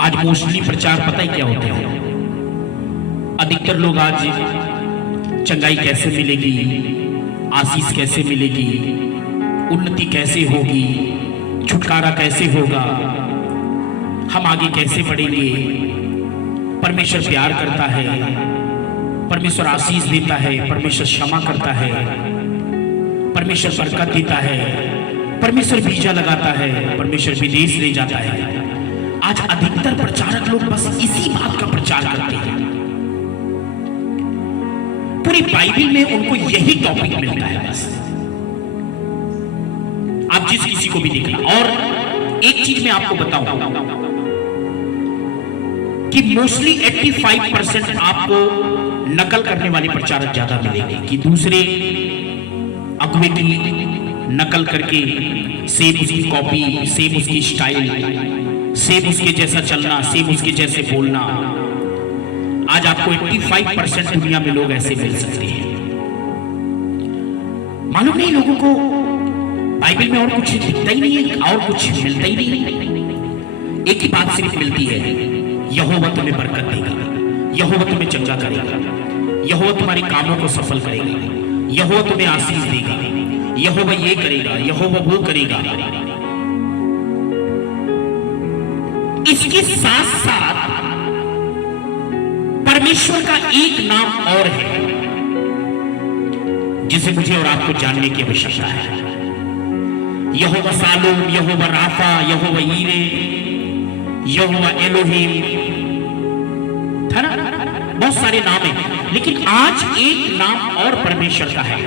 आज मोस्टली प्रचार पता ही क्या होते हैं। अधिकतर लोग आज चंगाई कैसे मिलेगी, आशीष कैसे मिलेगी, उन्नति कैसे होगी, छुटकारा कैसे होगा, हम आगे कैसे बढ़ेंगे, परमेश्वर प्यार करता है, परमेश्वर आशीष देता है, परमेश्वर क्षमा करता है, परमेश्वर बरकत देता है, परमेश्वर बीजा लगाता है, परमेश्वर विदेश ले जाता है। आज अधिकतर प्रचारक लोग बस इसी बात का प्रचार करते हैं। पूरी बाइबल में उनको यही टॉपिक मिलता है बस। आप जिस किसी को भी देखना। और एक चीज मैं आपको बताऊं कि मोस्टली 85% आपको नकल करने वाले प्रचारक ज्यादा मिलेंगे कि दूसरे अगुवे की नकल करके सेम उसकी कॉपी, सेम उसकी स्टाइल, सेम उसके जैसा चलना, सेम उसके जैसे बोलना। आज आपको 85% दुनिया में लोग ऐसे मिल सकते हैं। मालूम नहीं लोगों को बाइबल में और कुछ दिखता ही नहीं है और कुछ मिलता ही नहीं है। एक ही बात सिर्फ मिलती है, यहोवा तुम्हें बरकत देगा, यहोवा तुम्हें चंगा करेगा, यहोवा तुम्हारे कामों को सफल करेगा, यहोवा तुम्हें आशीष देगा, यहोवा ये करेगा, यहोवा वो करेगा। इसके साथ साथ परमेश्वर का एक नाम और है जिसे मुझे और आपको जानने की आवश्यकता है। यहोवा सालोम, यहोवा राफा, यहोवा ईरे, यहोवा एलोहिम, था ना? बहुत सारे नाम हैं, लेकिन आज एक नाम और परमेश्वर का है।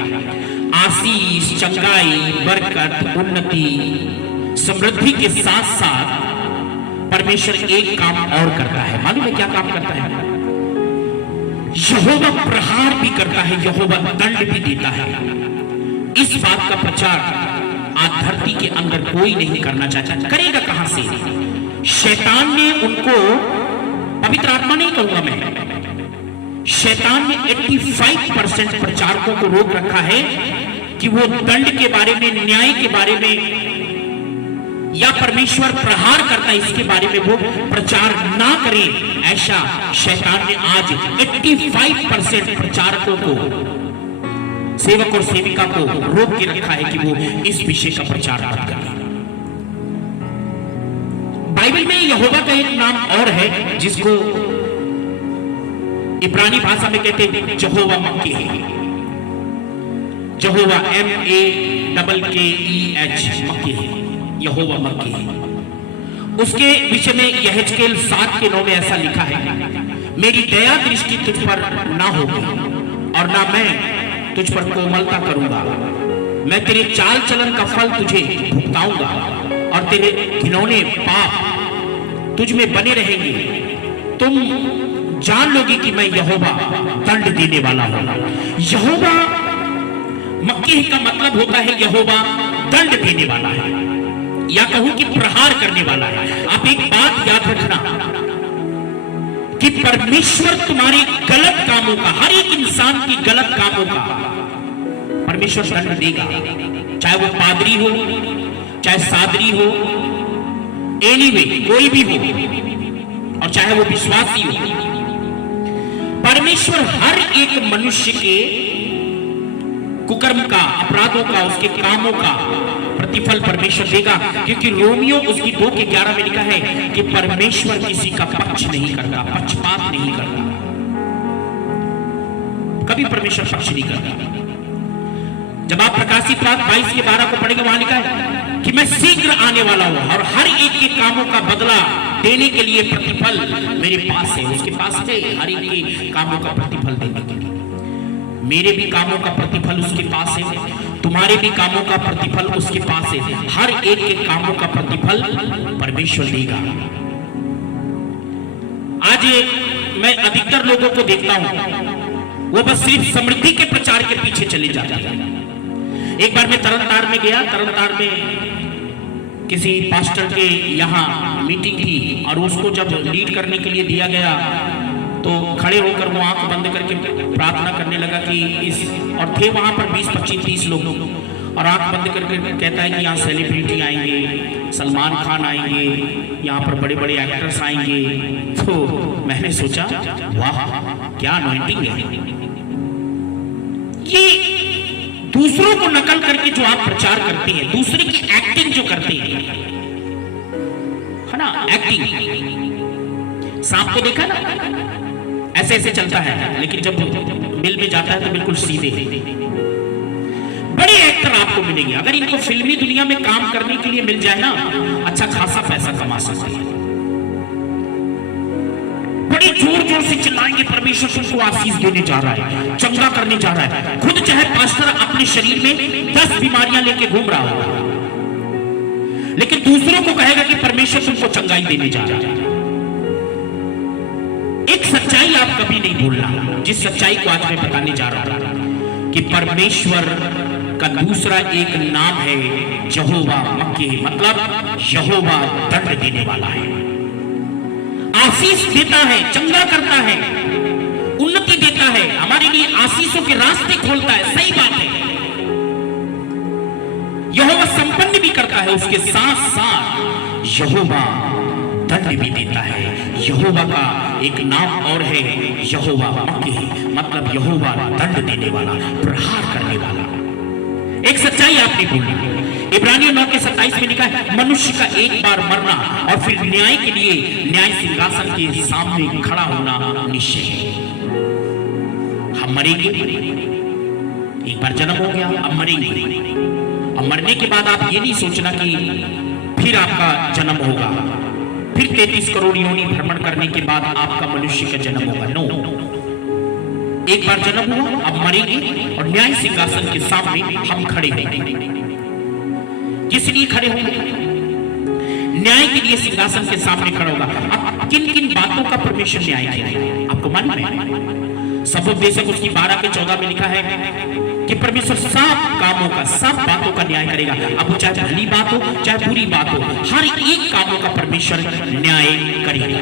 आशीष, चंगाई, बरकत, उन्नति, समृद्धि के साथ साथ परमेश्वर एक काम और करता है। मालूम है क्या काम करता है? यहोवा प्रहार भी करता है, यहोवा दंड भी देता है। इस बात का प्रचार आज धरती के अंदर कोई नहीं करना चाहता। करेगा कहां से? शैतान ने उनको, पवित्र आत्मा नहीं कहूंगा मैं, शैतान ने 85% प्रचारकों को रोक रखा है कि वो दंड के बारे में, न्याय के बारे में या परमेश्वर प्रहार करता है इसके बारे में वो प्रचार ना करें। ऐसा शैतान ने आज 85% प्रचारकों को, सेवक और सेविका को रोक के रखा है कि वो इस विषय का प्रचार मत करें। बाइबल में यहोवा का एक नाम और है जिसको इब्रानी भाषा में कहते हैं यहोवा मक्की है। यहोवा MAKKEH मक्की है, यहोवा मक्की है। उसके विषय में यहेजकेल 7:9 में ऐसा लिखा है, मेरी दया दृष्टि तुझ पर ना होगी और ना मैं तुझ पर कोमलता करूंगा। मैं तेरे चाल चलन का फल तुझे भुगताऊंगा और तेरे घिनौने पाप तुझ में बने रहेंगे। तुम जान लोगे कि मैं यहोवा दंड देने वाला हूं। यहोवा मक्की का मतलब होता है यहोवा दंड देने वाला है, या कहूं कि प्रहार करने वाला है। आप एक बात याद रखना कि परमेश्वर तुम्हारे गलत कामों का, हर एक इंसान की गलत कामों का परमेश्वर दंड देगा। चाहे वो पादरी हो, चाहे सादरी हो, एनीवे कोई भी हो, और चाहे वो विश्वासी हो, परमेश्वर हर एक मनुष्य के कुकर्म का, अपराधों का, उसके कामों का प्रतिफल परमेश्वर देगा। क्योंकि रोमियो उसकी 2:11 में लिखा है कि परमेश्वर किसी का पक्ष नहीं करता, पक्षपात नहीं करता। कभी परमेश्वर पक्ष नहीं करता। जब आप प्रकाशित रात 22:12 को पढ़ेंगे, वहां लिखा है कि मैं शीघ्र आने वाला हूं और हर एक के कामों का बदला देने के लिए प्रतिफल मेरे पास है। उसके पास है हर एक के कामों का प्रतिफल देने के लिए। मेरे भी कामों का प्रतिफल उसके पास है, तुम्हारे भी कामों का प्रतिफल उसके पास है। हर एक के कामों का प्रतिफल परमेश्वर देगा। आज मैं अधिकतर लोगों को देखता हूं, वो बस सिर्फ समृद्धि के प्रचार के पीछे चले जाते हैं। एक बार मैं तरनतार में गया, तरनतार में किसी पास्टर के यहाँ मीटिंग थी और उसको जब लीड करने के लिए दिया गया तो खड़े होकर वो आंख बंद करके प्रार्थना करने लगा कि इस, और थे वहां पर 20, 25, 30 लोग, और आंख बंद करके कहता है कि यहाँ सेलिब्रिटी आएंगे, सलमान खान आएंगे, यहाँ पर बड़े बड़े एक्टर्स आएंगे। तो मैंने सोचा वाह क्या अनॉइंटिंग है। ये दूसरों को नकल करके जो आप प्रचार करते हैं, दूसरे की एक्टिंग जो करते हैं, है ना, एक्टिंग। सांप को देखा ना, ऐसे ऐसे चलता है, लेकिन जब मिल में जाता है तो बिल्कुल सीधे। बड़े एक्टर आपको मिलेंगे, अगर इनको फिल्मी दुनिया में काम करने के लिए मिल जाए ना, अच्छा खासा पैसा कमा सकते हैं। बड़ी जोर जोर से चिल्लाएंगे परमेश्वर तुमको आशीष देने जा रहा है, चंगा करने जा रहा है। खुद चाहे पास्टर अपने शरीर में 10 बीमारियां लेके घूम रहा होगा, लेकिन दूसरों को कहेगा कि परमेश्वर तुमको चंगाई देने जा रहा है। एक सच्चाई आप कभी नहीं भूलना, जिस सच्चाई को आज मैं बताने जा रहा था कि परमेश्वर का दूसरा एक नाम है यहोवा मक्के, मतलब यहोवा दंड देने वाला है। आशीष देता है, चंगा करता है, उन्नति देता है, हमारे लिए आशीषों के रास्ते खोलता है, सही बात है। यहोवा संपन्न भी करता है, उसके साथ साथ यहोवा दंड भी देता है। यहोवा का एक नाम और है यहोवा मक्के, मतलब यहोवा दंड देने वाला, प्रहार करने वाला। एक सच्चाई आपने भूली, इब्रानियों 9:27 में लिखा है मनुष्य का एक बार मरना और फिर न्याय के लिए न्याय सिंहासन के सामने खड़ा होना निश्चय है। हम मरेंगे, एक बार जन्म हो गया, अब मरेंगे। और मरने के बाद आप ये नहीं सोचना कि फिर आपका जन्म होगा, फिर 33 करोड़ योनि भ्रमण करने के बाद आपका मनुष्य का जन्म होगा। नो, एक बार जन्म हुआ, अब मरेंगे और न्याय सिंहासन के सामने हम खड़े होंगे। किस लिए खड़े होंगे? न्याय के लिए सिंहासन के सामने खड़ा होगा। अब किन किन बातों का परमेश्वर न्याय करेगा आपको मालूम है? सबोपदेशक उसकी 12:14 में लिखा है कि परमेश्वर सब कामों का, सब बातों का न्याय करेगा। अब वो चाहे भली बात हो चाहे बुरी बात हो, हर एक कामों का परमेश्वर न्याय करेगा।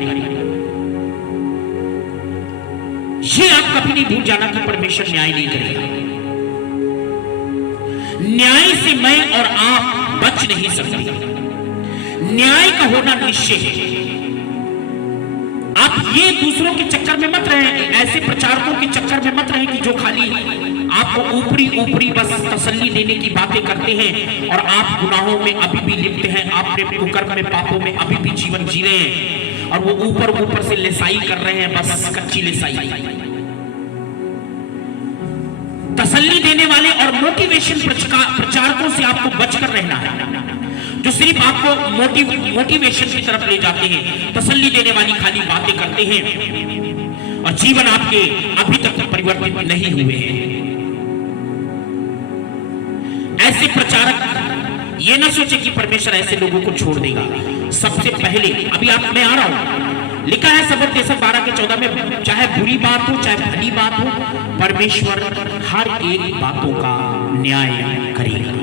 ये आप कभी नहीं भूल जाना कि परमेश्वर न्याय नहीं करेगा। न्याय से मैं और आप बच नहीं सकते। न्याय का होना निश्चय है। आप ये दूसरों के चक्कर में मत रहे, ऐसे प्रचारकों के चक्कर में मत रहे कि जो खाली आपको ऊपरी ऊपरी बस तसल्ली देने की बातें करते हैं और आप गुनाहों में अभी भी लिप्त हैं, आप कुकर्म में, पापों में अभी भी जीवन जी रहे हैं और वो ऊपर ऊपर से लिसाई कर रहे हैं, बस कच्ची लिसाई। तसल्ली देने वाले और मोटिवेशन प्रचारकों से आपको बचकर रहना है, जो सिर्फ आपको मोटिवेशन की तरफ ले जाते हैं, तसल्ली देने वाली खाली बातें करते हैं और जीवन आपके अभी तक परिवर्तित नहीं हुए हैं। ऐसे प्रचारक ये ना सोचे कि परमेश्वर ऐसे लोगों को छोड़ देगा। सबसे पहले अभी आप मैं आ रहा हूं, लिखा है सबोपदेशक 12:14 में, चाहे बुरी बात हो चाहे भली बात हो, परमेश्वर हर एक बातों का न्याय करेगा।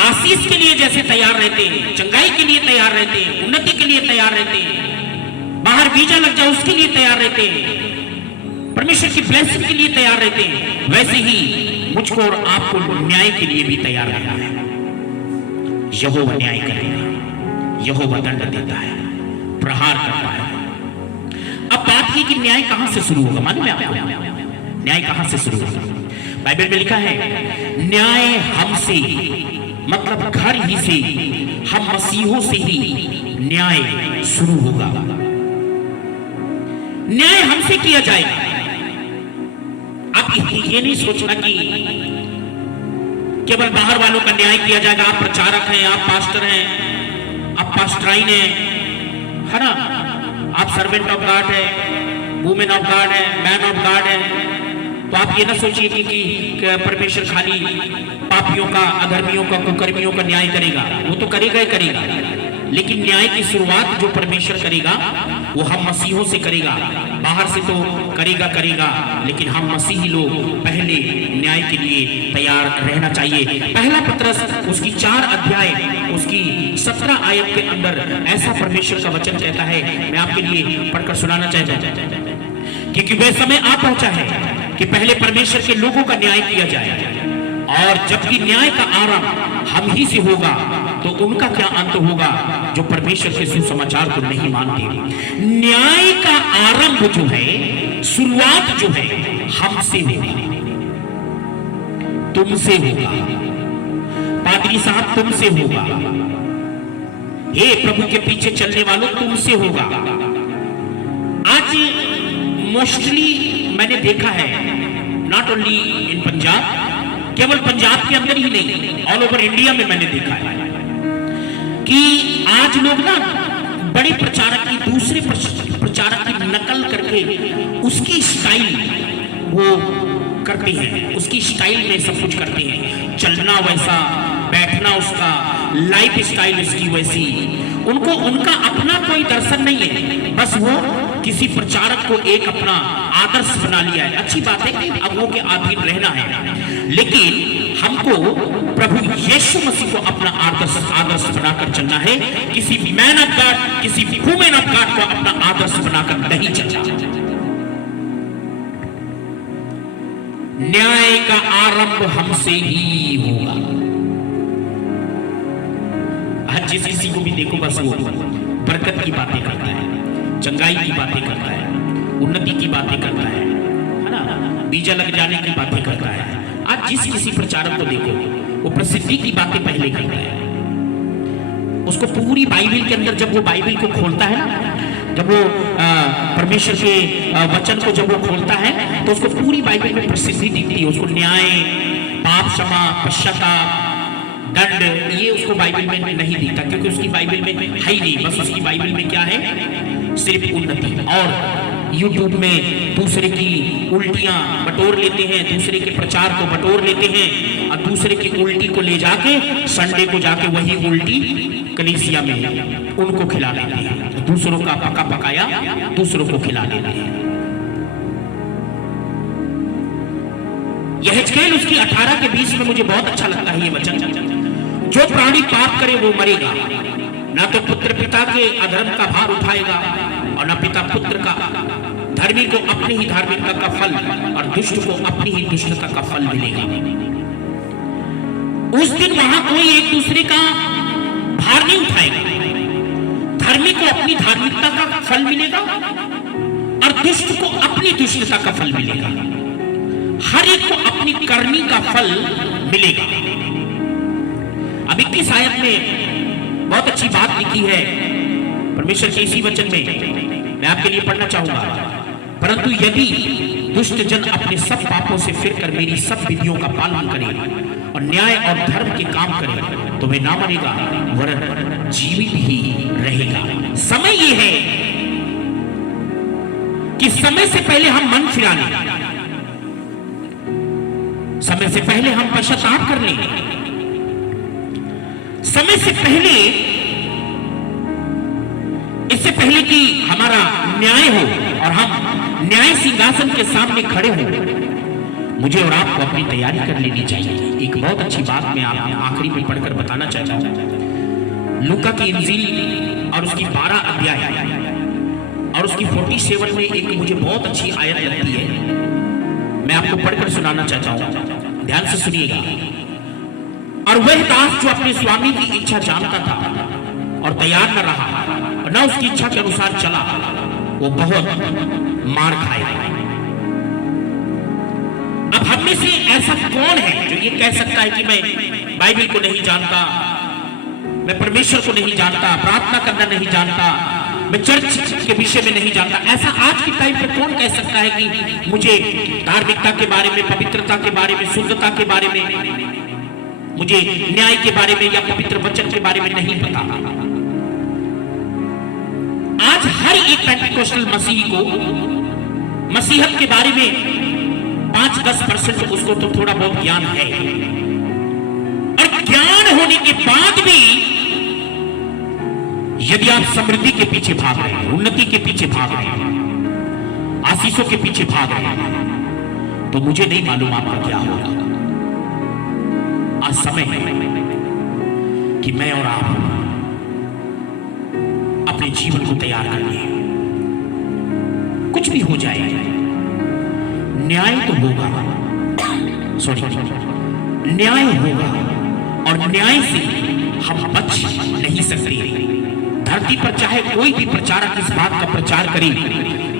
आशीष के लिए जैसे तैयार रहते हैं, चंगाई के लिए तैयार रहते हैं, उन्नति के लिए तैयार रहते हैं, बाहर वीजा लग जाए उसके लिए तैयार रहते हैं, परमेश्वर की ब्लेसिंग के लिए तैयार रहते हैं, वैसे ही मुझको और आपको न्याय के लिए भी तैयार रहना है। यहोवा न्याय करेगा, यहोवा दंड देता है, प्रहार करता है। अब बात ये कि न्याय कहां से शुरू होगा, मालूम है आपको? न्याय कहां से शुरू होगा? बाइबल में लिखा है न्याय हमसे, मतलब घर ही से, हम मसीहों से ही न्याय शुरू होगा। न्याय हमसे किया जाएगा। आप ये नहीं सोचना कि केवल बाहर वालों का न्याय किया जाएगा। आप प्रचारक हैं, आप पास्टर हैं, आप पास्टराइन हैं, है ना, आप सर्वेंट ऑफ गॉड है, वुमेन ऑफ गॉड है, मैन ऑफ गॉड है, तो आप ये ना सोचिए कि परमेश्वर खाली पापियों का, अधर्मियों का, कुकर्मियों का न्याय करेगा। वो तो करेगा ही करेगा, लेकिन न्याय की शुरुआत जो परमेश्वर करेगा वो हम मसीहों से करेगा। बाहर से तो करेगा, लेकिन हम मसीही लोग पहले न्याय के लिए तैयार रहना चाहिए। पहला पत्रस उसकी 4 अध्याय उसकी 17 आयत के अंदर ऐसा परमेश्वर का वचन कहता है, मैं आपके लिए पढ़कर सुनाना चाहता हूं, क्योंकि वह समय आ पहुंचा है कि पहले परमेश्वर के लोगों का न्याय किया जाए, और जबकि न्याय का आरंभ हम ही से होगा तो उनका क्या अंत होगा जो परमेश्वर के सुसमाचार को नहीं मानते। न्याय का आरंभ जो है, शुरुआत जो है, हमसे होगा, तुमसे होगा। पादरी साहब तुमसे होगा, हे प्रभु के पीछे चलने वालों तुमसे होगा। आज मोस्टली मैंने देखा है, नॉट ओनली इन पंजाब, केवल पंजाब के अंदर ही नहीं, ऑल ओवर इंडिया में मैंने देखा है कि आज लोग ना बड़े प्रचारक की दूसरे प्रचारक की नकल करके उसकी स्टाइल वो करते हैं, उसकी स्टाइल में सब कुछ करते हैं। चलना वैसा, बैठना उसका, लाइफ स्टाइल उसकी वैसी। उनको उनका अपना कोई दर्शन नहीं है, बस वो किसी प्रचारक को एक अपना आदर्श बना लिया है। अच्छी बात है कि अब वो के अधीन रहना है, लेकिन हमको प्रभु यीशु मसीह को अपना आदर्श बनाकर चलना है। किसी मैन ऑफ गॉड, किसी वुमेन ऑफ गॉड को अपना आदर्श बनाकर नहीं चलना। न्याय का आरंभ हमसे ही होगा। आज जिस किसी को भी देखो बस वो बरकत की बातें करता है, चंगाई की बातें करता है, उन्नति की बातें करता है ना, बीजा लग जाने की बातें करता है। आज जिस किसी प्रचारक को देखो वो प्रसिद्धि की बातें पहले करता है। उसको पूरी बाइबल के अंदर जब वो बाइबल को खोलता है ना, जब वो परमेश्वर के वचन को जब वो खोलता है तो उसको पूरी बाइबल में प्रसिद्धि दिखती है। उसको न्याय, पाप क्षमा, पश्चाताप, दंड, ये उसको बाइबल में नहीं दिखता, क्योंकि उसकी बाइबल में है ही नहीं। बस उसकी बाइबल में क्या है, सिर्फ उन्नति। और यूट्यूब में दूसरे की उल्टियां बटोर लेते हैं, दूसरे के प्रचार को बटोर लेते हैं और दूसरे की उल्टी को ले जाके संडे को जाके वही उल्टी कलीसिया में उनको खिला देते हैं। दूसरों का पका पकाया दूसरों को खिला देते हैं। यहेजकेल उसकी 18 के 20 में मुझे बहुत अच्छा लगता है ये वचन, जो प्राणी पाप करे वो मरेगा, ना तो पुत्र पिता के अधर्म का भार उठाएगा और ना पिता पुत्र का। धर्मी को अपनी ही धार्मिकता का फल और दुष्ट को अपनी ही दुष्टता का फल मिलेगा। उस दिन वहां कोई एक दूसरे का भार नहीं उठाएगा। धर्मी को अपनी धार्मिकता का फल मिलेगा और दुष्ट को अपनी दुष्टता का फल मिलेगा। हर एक को अपनी करनी का फल मिलेगा। अब 21 आयत में बहुत अच्छी बात लिखी है परमेश्वर के इसी वचन में, मैं आपके लिए पढ़ना चाहूंगा। परंतु यदि दुष्ट जन अपने सब पापों से फिरकर मेरी सब विधियों का पालन करे और न्याय और धर्म के काम करे तो वे ना मरेगा वरन जीवित ही रहेगा। समय ये है कि समय से पहले हम मन फिरा लें, समय से पहले हम पश्चाताप कर लें, समय से पहले, इससे पहले कि हमारा न्याय हो और हम न्याय सिंहासन के सामने खड़े हो, मुझे और आपको अपनी तैयारी कर लेनी चाहिए। एक बहुत अच्छी बात मैं आपको आखिरी में पढ़कर बताना चाहता हूं। लूका की इंजील और उसकी 12 अध्याय और उसकी 47 में एक मुझे बहुत अच्छी आयत लगती है, मैं आपको पढ़कर सुनाना चाहता हूं, ध्यान से सुनिएगा। और वह दास जो अपने स्वामी की इच्छा जानता था और तैयार न रहा और न उसकी इच्छा के अनुसार चला, वो बहुत मार खाएगा। अब हम में से ऐसा कौन है जो ये कह सकता है कि मैं बाइबल को नहीं जानता, मैं परमेश्वर को नहीं जानता, प्रार्थना करना नहीं जानता, मैं चर्च के विषय में नहीं जानता? ऐसा आज के टाइम पे कौन कह सकता है कि मुझे धार्मिकता के बारे में, पवित्रता के बारे में, शुद्धता के बारे में, मुझे न्याय के बारे में या पवित्र वचन के बारे में नहीं पता? आज हर एक पेंटिकोस्टल मसीही को मसीहत के बारे में 5-10% उसको तो थोड़ा बहुत ज्ञान है, और ज्ञान होने के बाद भी यदि आप समृद्धि के पीछे भाग रहे हैं, उन्नति के पीछे भाग रहे हैं, आशीषों के पीछे भाग रहे हैं, तो मुझे नहीं मालूम आपका क्या होगा। आज समय है कि मैं और आप अपने जीवन को तैयार कर लिए। कुछ भी हो जाए, न्याय तो होगा, न्याय होगा, और न्याय से हम बच नहीं सकते। धरती पर चाहे कोई भी प्रचारक इस बात का प्रचार करे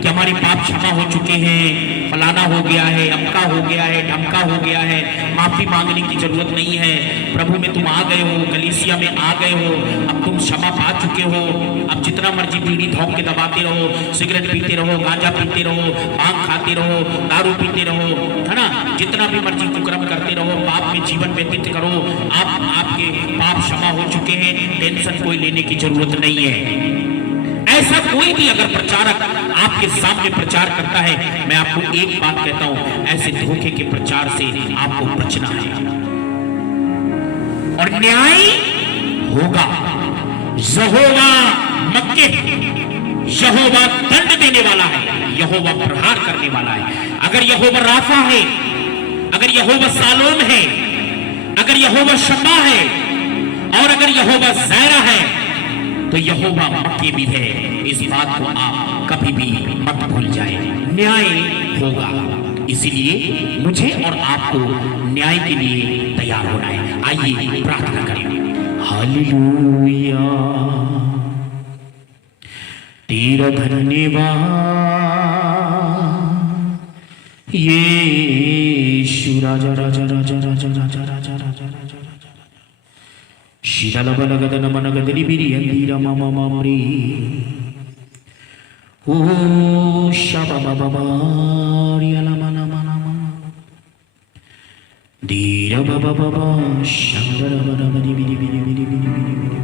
कि हमारे पाप क्षमा हो चुके हैं, फलाना हो गया है, अमका हो गया है, ढमका हो गया है, माफी मांगने की जरूरत नहीं है, प्रभु में तुम आ गए हो, कलीसिया में आ गए हो, अब तुम क्षमा पा चुके हो, अब जितना मर्जी बीड़ी धौंक के दबाते रहो, सिगरेट पीते रहो, गांजा पीते रहो, भांग खाते रहो, दारू पीते रहो, है ना, जितना भी मर्जी कुकर्म करते रहो, पाप में जीवन व्यतीत करो, आपके पाप क्षमा हो चुके हैं, टेंशन कोई लेने की जरूरत नहीं है। ऐसा कोई भी अगर प्रचारक आपके सामने प्रचार करता है, मैं आपको एक बात कहता हूं, ऐसे धोखे के प्रचार से आपको बचना है और न्याय होगा। यहोवा मक्के, यहोवा दंड देने वाला है, यहोवा प्रहार करने वाला है। अगर यहोवा राफा है, अगर यहोवा सालोम है, अगर यहोवा शम्मा है और अगर यहोवा ज़ैरा है तो यहोवा मक्के भी है। इस बात को आप कभी भी मत भूल जाए। न्याय होगा, इसीलिए मुझे और आपको न्याय के लिए तैयार होना है। आइए प्रार्थना करें। हालेलुया, तेरा धन्यवाद यीशु, राजा राजा राजा राजा राजा राजा राजा राजा शीतल बलगदन मनगदरी बिरी अंधीरा मामा मामरी ओ शाबा बाबा रियाला मना मना मना धीरा बाबा बाबा शंकर बरा बरी बिरी बिरी बिरी बिरी बिरी बिरी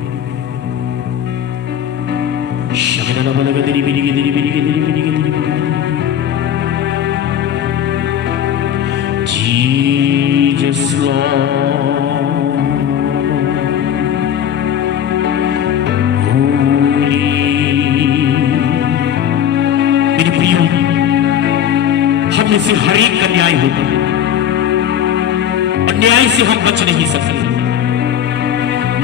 शंकर बलगदरी बिरी गिरी बिरी गिरी बिरी गिरी Jesus Lord, हम में से हर एक का न्याय होगा और न्याय से हम बच नहीं सकते।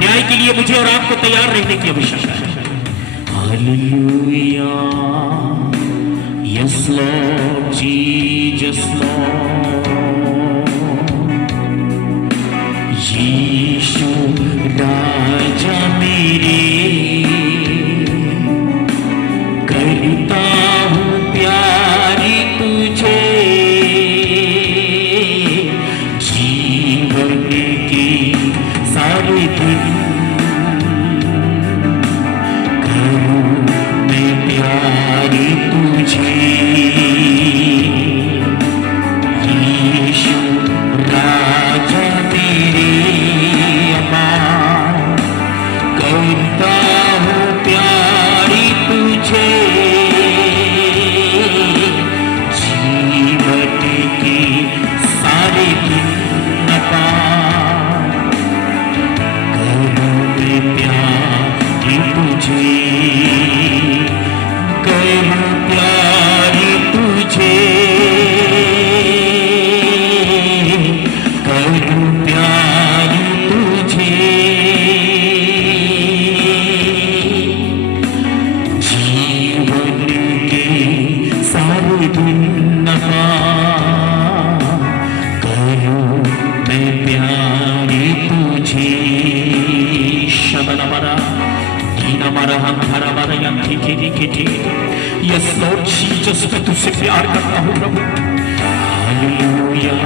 न्याय के लिए मुझे और आपको तैयार रहने की आवश्यकता है। Hallelujah, yes Lord Jesus Lord, Yeshu राजा मेरे, करता हूँ प्यारी तुझे, जीवन के सारे दिन करूँ मैं प्यारी तुझे, यीशु राजा मेरे, अम्मा करता हूँ प्यारी तुझे, Yes, Lord Jesus, मैं तुझसे प्यार करता हूँ प्रभु। हालेलुया,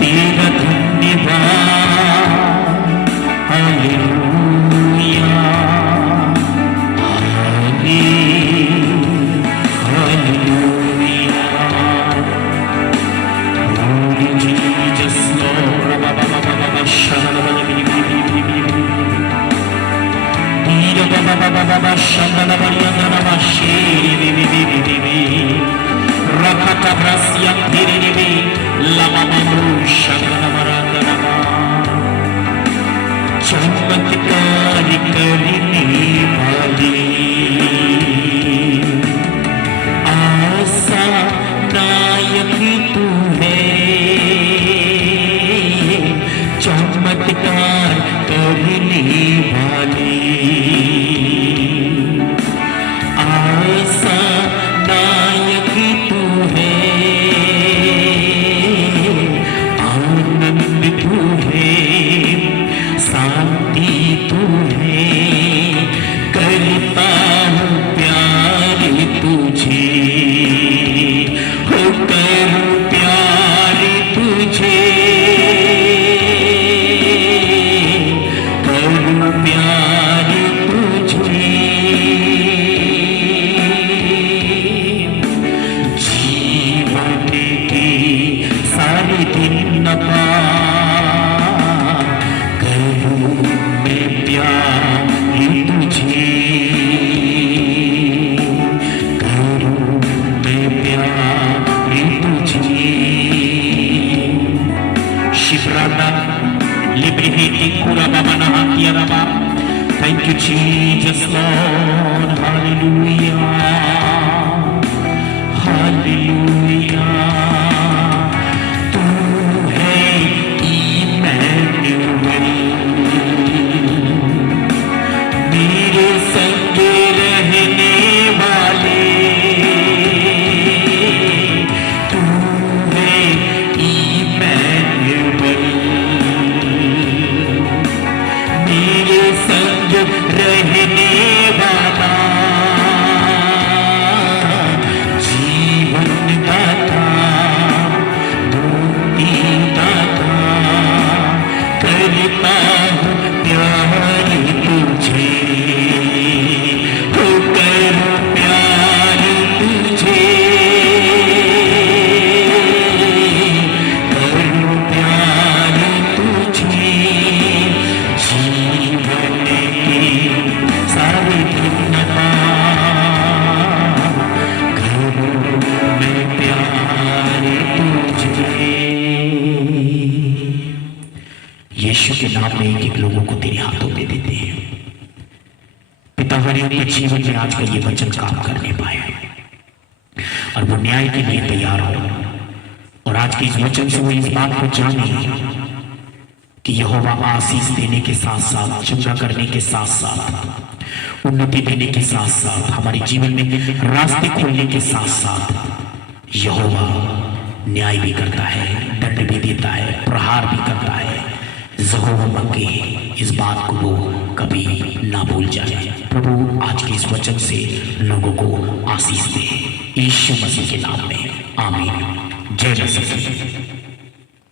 तेरा धन्यवाद, hallelujah, hallelujah, Holy Jesus, Lord, बाबा बाबा बाबा शाना बाबा बिरी बिरी बिरी बिरी बिरी, बाबा बाबा बाबा शाना बारिया बाबा शेरी बिरी बिरी बिरी, रखता ब्रासिया बिरी बिरी, लामा मामू शाना बारांगा बाबा, चमत्कार करने वाले, आशा नायक तू है, चमत्कार करने वाले, आशा नायक तू है, आनंद तू है, के नाम में एक एक लोगों को तेरे हाथों में देते हैं। पिता हरि उनके जीवन में आज का ये वचन काम करने पाए और वो न्याय के लिए तैयार हो, और आज के इस वचन से वो इस बात को जाने कि यहोवा आशीष देने के साथ साथ, चंगा करने के साथ साथ, उन्नति देने के साथ साथ, हमारे जीवन में रास्ते खोलने के साथ साथ यहोवा न्याय भी करता है, दंड भी देता है, प्रहार भी करता है। यहोवा मक्के इस बात को वो कभी ना भूल जाए। प्रभु आज के इस वचन से लोगों को आशीष दे, यीशु मसीह के नाम में, आमीन। जय मसीह।